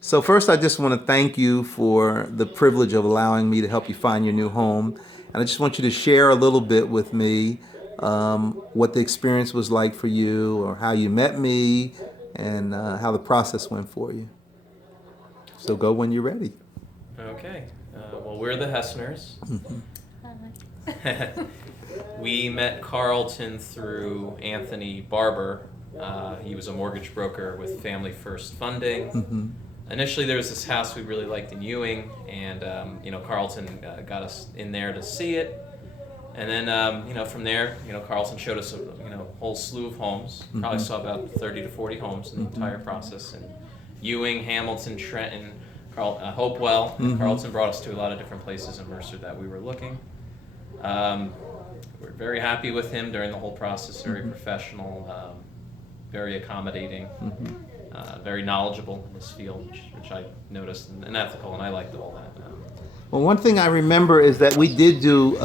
So first, I just want to thank you for the privilege of allowing me to help you find your new home. And I just want you to share a little bit with me what the experience was like for you, or how you met me, and how the process went for you. So go when you're ready. Okay. Well, we're the Hasners. We met Carleton through Anthony Barber. He was a mortgage broker with Family First Funding. Initially, there was this house we really liked in Ewing, and Carleton got us in there to see it. And then from there, Carleton showed us a whole slew of homes. Probably saw about 30 to 40 homes in the entire process. And Ewing, Hamilton, Trenton, Hopewell. Carleton brought us to a lot of different places in Mercer that we were looking. We're very happy with him during the whole process. Very professional, very accommodating, very knowledgeable in his field, which I noticed, and ethical, and I liked all that. Well, one thing I remember is that we did do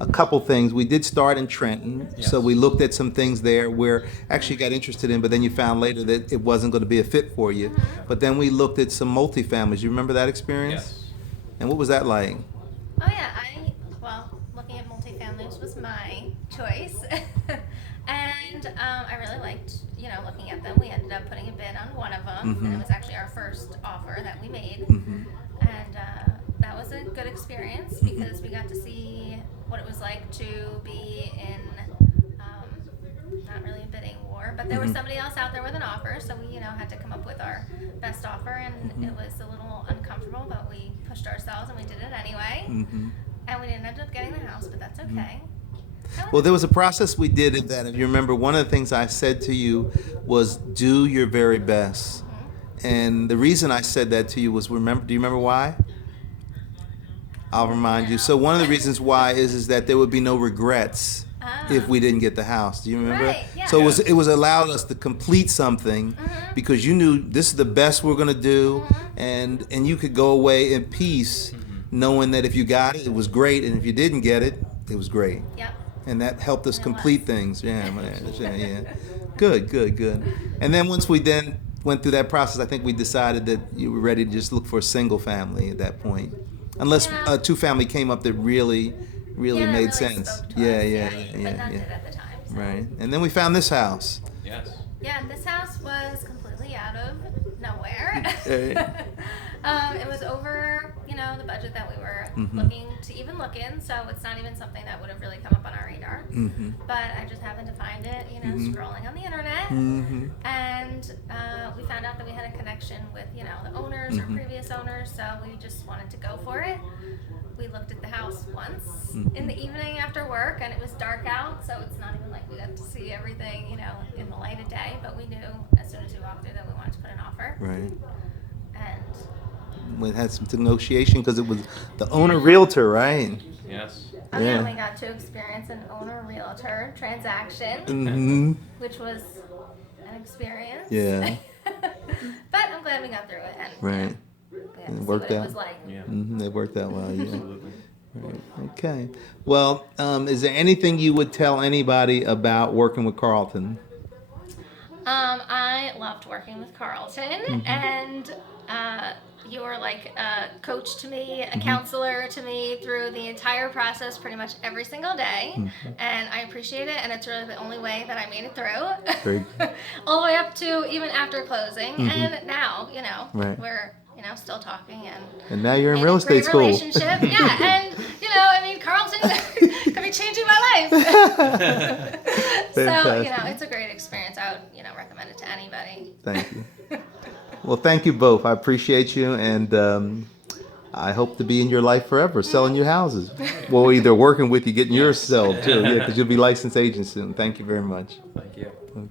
a couple things. We did start in Trenton, so Yes. we looked at some things there where actually got interested in, but then you found later that it wasn't going to be a fit for you. But then we looked at some multifamilies. You remember that experience? Yes. And what was that like? Oh yeah, looking at multifamilies was my choice, and I really liked, looking at them. We ended up putting a bid on one of them, and it was actually our first offer that we made, and that was a good experience because we got to see what it was like to be in not really a bidding war, but there was somebody else out there with an offer, so we had to come up with our best offer, and it was a little uncomfortable, but we pushed ourselves and we did it anyway. And we didn't end up getting the house, but that's okay. Well, there was a process we did in that. If you remember, one of the things I said to you was do your very best. And the reason I said that to you was, do you remember why? I'll remind you. So one of the reasons why is that there would be no regrets if we didn't get the house. Do you remember? Right, yeah. So it was allowed us to complete something because you knew this is the best we're gonna do, and you could go away in peace, knowing that if you got it, it was great, and if you didn't get it, it was great. Yep. And that helped us complete things. Yeah, man. Yeah. Good. And then once we then went through that process, I think we decided that you were ready to just look for a single family at that point. Unless a two-family came up that really made sense. Spoke to Yeah, us, but none did at the time. So. Right. And then we found this house. Yes. Yeah, this house was completely out of nowhere. It was over, the budget that we were looking to even look in, so it's not even something that would have really come up on our radar. But I just happened to find it, scrolling on the internet, and we found out that we had a connection with, the owners or previous owners, so we just wanted to go for it. We looked at the house once in the evening after work, and it was dark out, so it's not even like we got to see everything, in the light of day, but we knew as soon as we walked through that we wanted to put an offer. Right. And We had some negotiation because it was the owner realtor, right? Yes. yeah, we got to experience an owner-realtor transaction, which was an experience. Yeah. But I'm glad we got through it, and Right. we got to And it see worked what out. it was like. Yeah. It worked out well. Yeah. Absolutely. Right. Okay. Well, is there anything you would tell anybody about working with Carleton? I loved working with Carleton, and you were like a coach to me, a counselor to me through the entire process, pretty much every single day, and I appreciate it, and it's really the only way that I made it through. Very All the way up to even after closing, and now, Right. we're, still talking, And now you're in a real estate great school. relationship, yeah, and, Carleton could be changing my life. So, Fantastic. it's a great experience. I would, recommend it to anybody. Thank you. Well, thank you both. I appreciate you, and I hope to be in your life forever, selling your houses. Well, either working with you, getting yours sold too, because you'll be licensed agent soon. Thank you very much. Thank you.